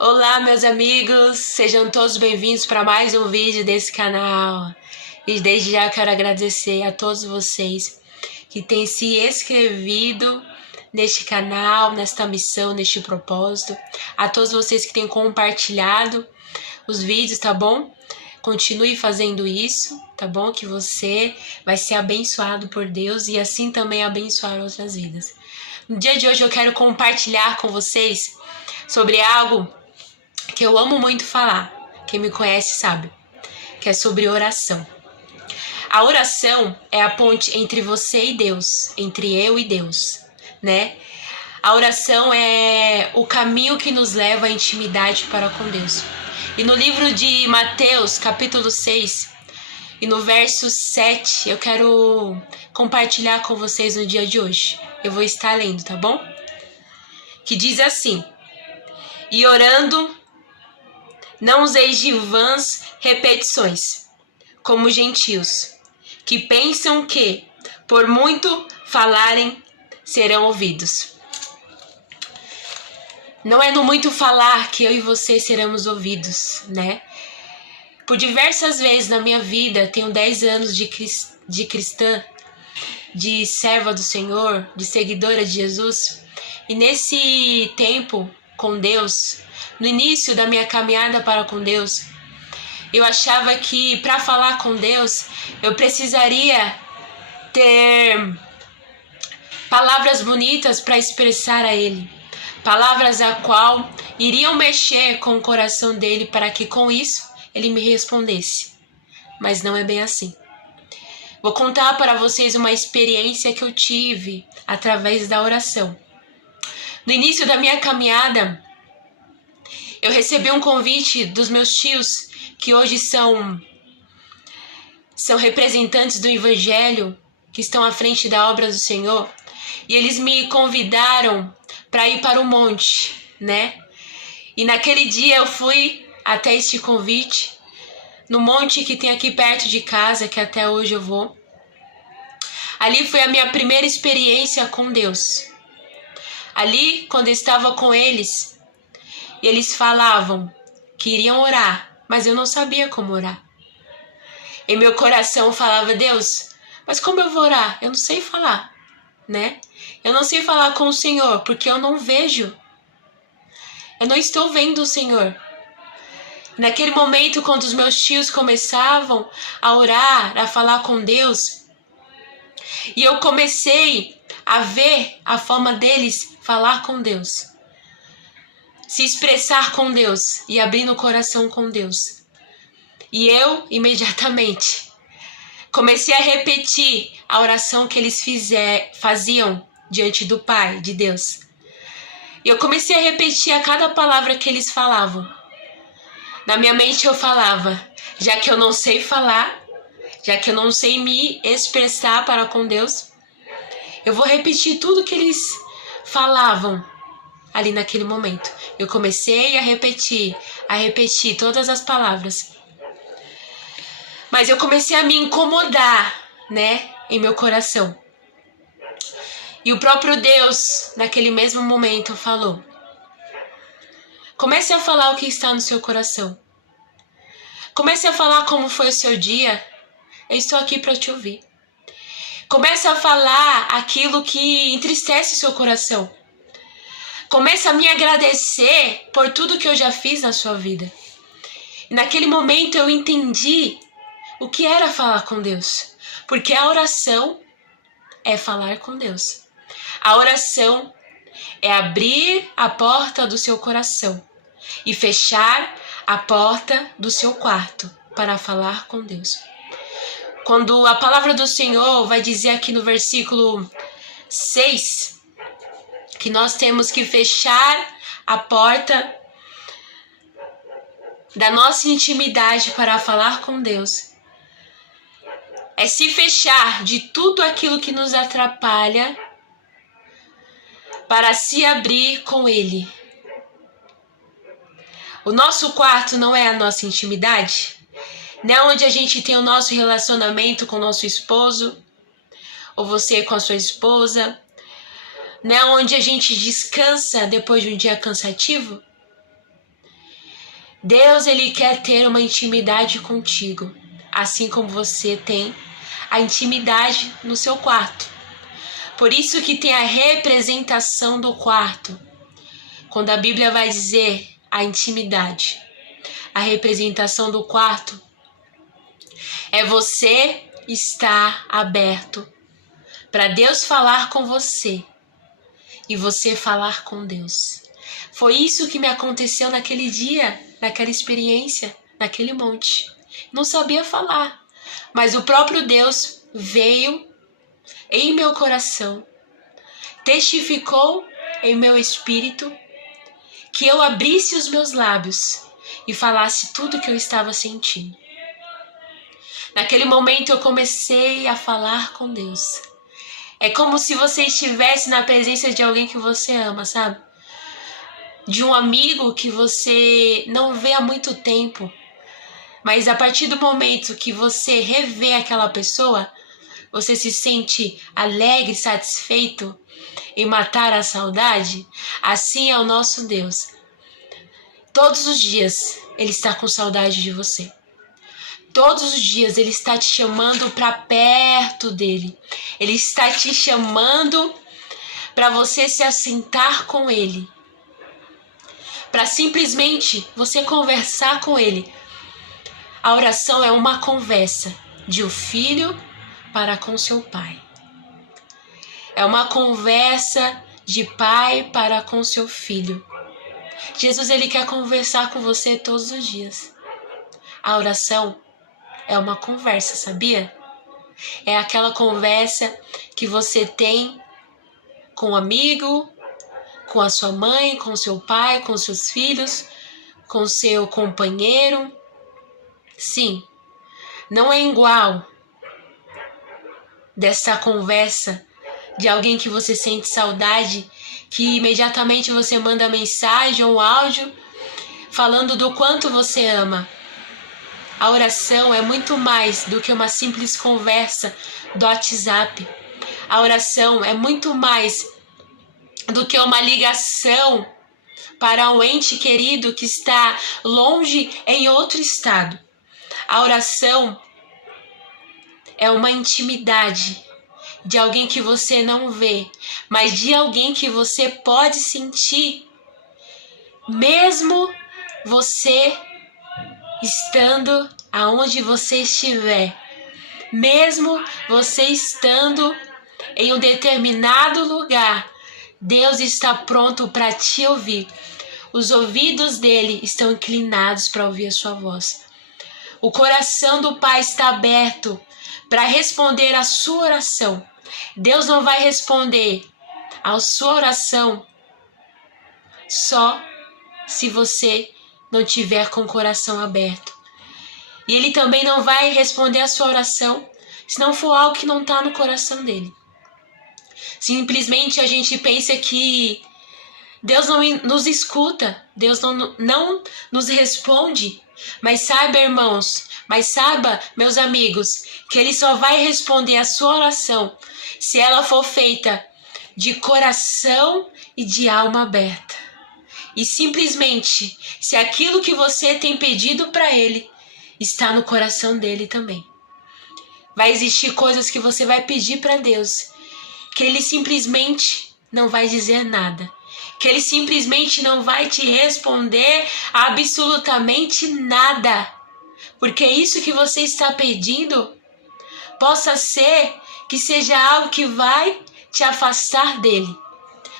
Olá, meus amigos, sejam todos bem-vindos para mais um vídeo desse canal. E desde já eu quero agradecer a todos vocês que têm se inscrevido neste canal, nesta missão, neste propósito. A todos vocês que têm compartilhado os vídeos, tá bom? Continue fazendo isso, tá bom? Que você vai ser abençoado por Deus e assim também abençoar outras vidas. No dia de hoje eu quero compartilhar com vocês sobre algo que eu amo muito falar. Quem me conhece sabe, que é sobre oração. A oração é a ponte entre você e Deus, entre eu e Deus, né? A oração é o caminho que nos leva à intimidade para com Deus. E no livro de Mateus, capítulo 6, e no verso 7, eu quero compartilhar com vocês no dia de hoje. Eu vou estar lendo, tá bom? Que diz assim: E orando, não useis de vãs repetições, como gentios, que pensam que, por muito falarem, serão ouvidos. Não é no muito falar que eu e você seremos ouvidos, né? Por diversas vezes na minha vida, tenho 10 anos de cristã, de serva do Senhor, de seguidora de Jesus, e nesse tempo com Deus, no início da minha caminhada para com Deus, eu achava que para falar com Deus eu precisaria ter palavras bonitas para expressar a Ele, palavras a qual iriam mexer com o coração dele para que com isso Ele me respondesse. Mas não é bem assim. Vou contar para vocês uma experiência que eu tive através da oração. No início da minha caminhada, eu recebi um convite dos meus tios, que hoje são representantes do Evangelho, que estão à frente da obra do Senhor, e eles me convidaram para ir para o monte, né? E naquele dia eu fui até este convite, no monte que tem aqui perto de casa, que até hoje eu vou. Ali foi a minha primeira experiência com Deus. Ali, quando eu estava com eles, e eles falavam que iriam orar, mas eu não sabia como orar. Em meu coração falava: Deus, mas como eu vou orar? Eu não sei falar, né? Eu não sei falar com o Senhor, porque eu não vejo. Eu não estou vendo o Senhor. Naquele momento, quando os meus tios começavam a orar, a falar com Deus, e eu comecei a ver a forma deles falar com Deus, se expressar com Deus e abrir no coração com Deus. E eu, imediatamente, comecei a repetir a oração que eles faziam diante do Pai, de Deus. E eu comecei a repetir a cada palavra que eles falavam. Na minha mente eu falava: já que eu não sei falar, já que eu não sei me expressar para com Deus, eu vou repetir tudo que eles falavam ali naquele momento. Eu comecei a repetir todas as palavras. Mas eu comecei a me incomodar, né, em meu coração. E o próprio Deus, naquele mesmo momento, falou: comece a falar o que está no seu coração. Comece a falar como foi o seu dia. Eu estou aqui para te ouvir. Comece a falar aquilo que entristece seu coração. Comece a me agradecer por tudo que eu já fiz na sua vida. E naquele momento eu entendi o que era falar com Deus. Porque a oração é falar com Deus. A oração é abrir a porta do seu coração e fechar a porta do seu quarto para falar com Deus. Quando a palavra do Senhor vai dizer aqui no versículo 6 que nós temos que fechar a porta da nossa intimidade para falar com Deus, é se fechar de tudo aquilo que nos atrapalha para se abrir com Ele. O nosso quarto não é a nossa intimidade? Não é onde a gente tem o nosso relacionamento com o nosso esposo, ou você com a sua esposa? Não é onde a gente descansa depois de um dia cansativo? Deus, ele quer ter uma intimidade contigo, assim como você tem a intimidade no seu quarto. Por isso que tem a representação do quarto. Quando a Bíblia vai dizer a intimidade, a representação do quarto é você estar aberto para Deus falar com você e você falar com Deus. Foi isso que me aconteceu naquele dia, naquela experiência, naquele monte. Não sabia falar, mas o próprio Deus veio em meu coração, testificou em meu espírito que eu abrisse os meus lábios e falasse tudo que eu estava sentindo. Naquele momento eu comecei a falar com Deus. É como se você estivesse na presença de alguém que você ama, sabe? De um amigo que você não vê há muito tempo. Mas a partir do momento que você revê aquela pessoa, você se sente alegre, satisfeito em matar a saudade. Assim é o nosso Deus. Todos os dias Ele está com saudade de você. Todos os dias Ele está te chamando para perto dele. Ele está te chamando para você se assentar com Ele. Para simplesmente você conversar com Ele. A oração é uma conversa de um filho para com seu pai. É uma conversa de pai para com seu filho. Jesus, ele quer conversar com você todos os dias. A oração é uma conversa, sabia? É aquela conversa que você tem com um amigo, com a sua mãe, com seu pai, com seus filhos, com seu companheiro. Sim, não é igual dessa conversa de alguém que você sente saudade, que imediatamente você manda mensagem ou áudio falando do quanto você ama. A oração é muito mais do que uma simples conversa do WhatsApp. A oração é muito mais do que uma ligação para um ente querido que está longe em outro estado. A oração é uma intimidade de alguém que você não vê, mas de alguém que você pode sentir, mesmo você estando aonde você estiver, mesmo você estando em um determinado lugar, Deus está pronto para te ouvir. Os ouvidos dele estão inclinados para ouvir a sua voz. O coração do Pai está aberto para responder a sua oração. Deus não vai responder a sua oração só se você não tiver com o coração aberto. E Ele também não vai responder a sua oração se não for algo que não está no coração dele. Simplesmente a gente pensa que Deus não nos escuta, Deus não nos responde. Mas saiba, irmãos, meus amigos, que Ele só vai responder a sua oração se ela for feita de coração e de alma aberta. E simplesmente, se aquilo que você tem pedido para Ele está no coração dele também. Vai existir coisas que você vai pedir para Deus, que Ele simplesmente não vai dizer nada. Que Ele simplesmente não vai te responder absolutamente nada. Porque isso que você está pedindo possa ser que seja algo que vai te afastar dele.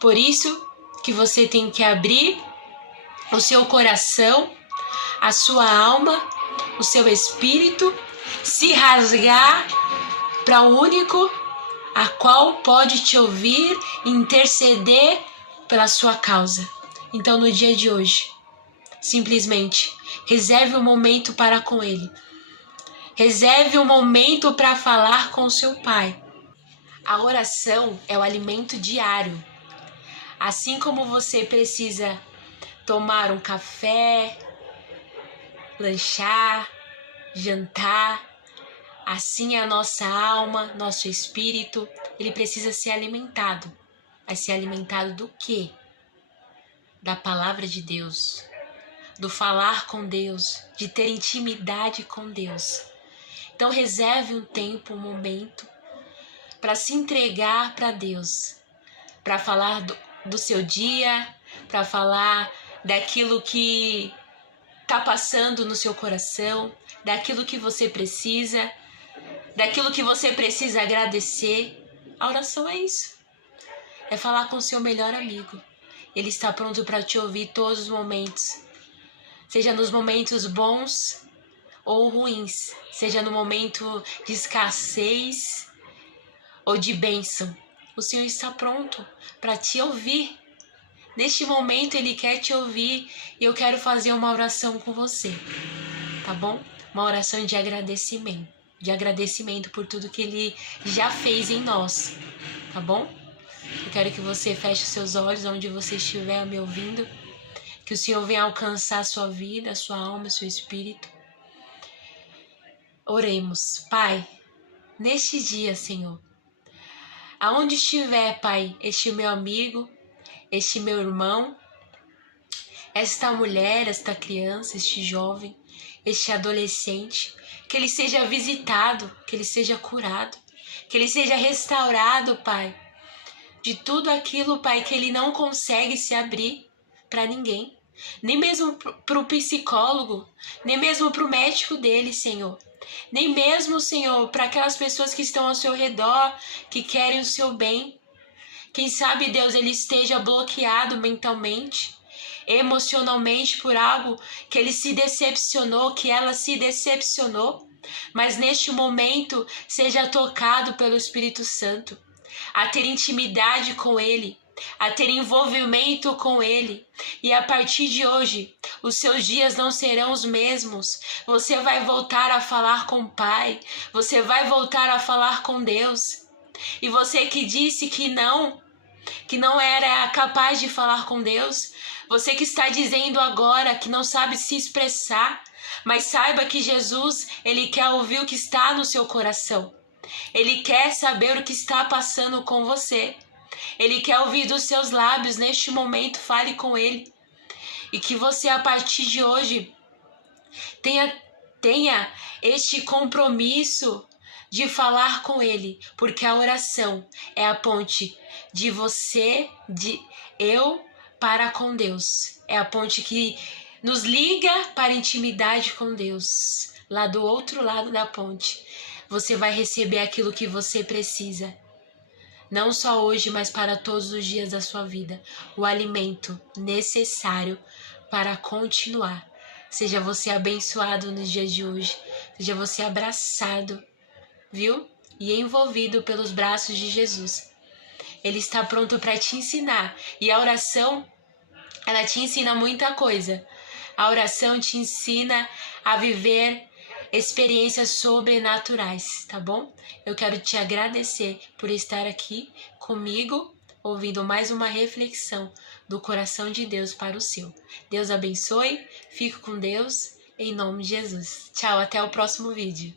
Por isso que você tem que abrir o seu coração, a sua alma, o seu espírito, se rasgar para o único a qual pode te ouvir e interceder pela sua causa. Então, no dia de hoje, simplesmente reserve um momento para com Ele. Reserve um momento para falar com seu Pai. A oração é o alimento diário. Assim como você precisa tomar um café, lanchar, jantar, assim é a nossa alma, nosso espírito, ele precisa ser alimentado. Vai ser alimentado do quê? Da palavra de Deus. do falar com Deus, de ter intimidade com Deus. Então reserve um tempo, um momento para se entregar para Deus, para falar do seu dia, para falar daquilo que está passando no seu coração, daquilo que você precisa, daquilo que você precisa agradecer. A oração é isso. É falar com o seu melhor amigo. Ele está pronto para te ouvir todos os momentos. Seja nos momentos bons ou ruins. Seja no momento de escassez ou de bênção. O Senhor está pronto para te ouvir. Neste momento Ele quer te ouvir e eu quero fazer uma oração com você. Tá bom? Uma oração de agradecimento. De agradecimento por tudo que Ele já fez em nós. Tá bom? Eu quero que você feche os seus olhos onde você estiver me ouvindo. Que o Senhor venha alcançar a sua vida, a sua alma, o seu espírito. Oremos. Pai, neste dia, Senhor, aonde estiver, Pai, este meu amigo, este meu irmão, esta mulher, esta criança, este jovem, este adolescente, que ele seja visitado, que ele seja curado, que ele seja restaurado, Pai, de tudo aquilo, Pai, que ele não consegue se abrir para ninguém, nem mesmo para o psicólogo, nem mesmo para o médico dele, Senhor, nem mesmo, Senhor, para aquelas pessoas que estão ao seu redor, que querem o seu bem. Quem sabe, Deus, ele esteja bloqueado mentalmente, emocionalmente por algo que ele se decepcionou, que ela se decepcionou, mas neste momento seja tocado pelo Espírito Santo, a ter intimidade com Ele, a ter envolvimento com Ele, e a partir de hoje, os seus dias não serão os mesmos. Você vai voltar a falar com o Pai, você vai voltar a falar com Deus. E você que disse que não era capaz de falar com Deus, você que está dizendo agora que não sabe se expressar, mas saiba que Jesus, Ele quer ouvir o que está no seu coração. Ele quer saber o que está passando com você. Ele quer ouvir dos seus lábios. Neste momento, fale com Ele. E que você, a partir de hoje, tenha este compromisso de falar com Ele, porque a oração é a ponte de você, de eu, para com Deus. É a ponte que nos liga para a intimidade com Deus. Lá do outro lado da ponte, você vai receber aquilo que você precisa. Não só hoje, mas para todos os dias da sua vida. O alimento necessário para continuar. Seja você abençoado nos dias de hoje. Seja você abraçado, viu? E envolvido pelos braços de Jesus. Ele está pronto para te ensinar. E a oração, ela te ensina muita coisa. A oração te ensina a viver experiências sobrenaturais, tá bom? Eu quero te agradecer por estar aqui comigo, ouvindo mais uma reflexão do coração de Deus para o seu. Deus abençoe, fique com Deus, em nome de Jesus. Tchau, até o próximo vídeo.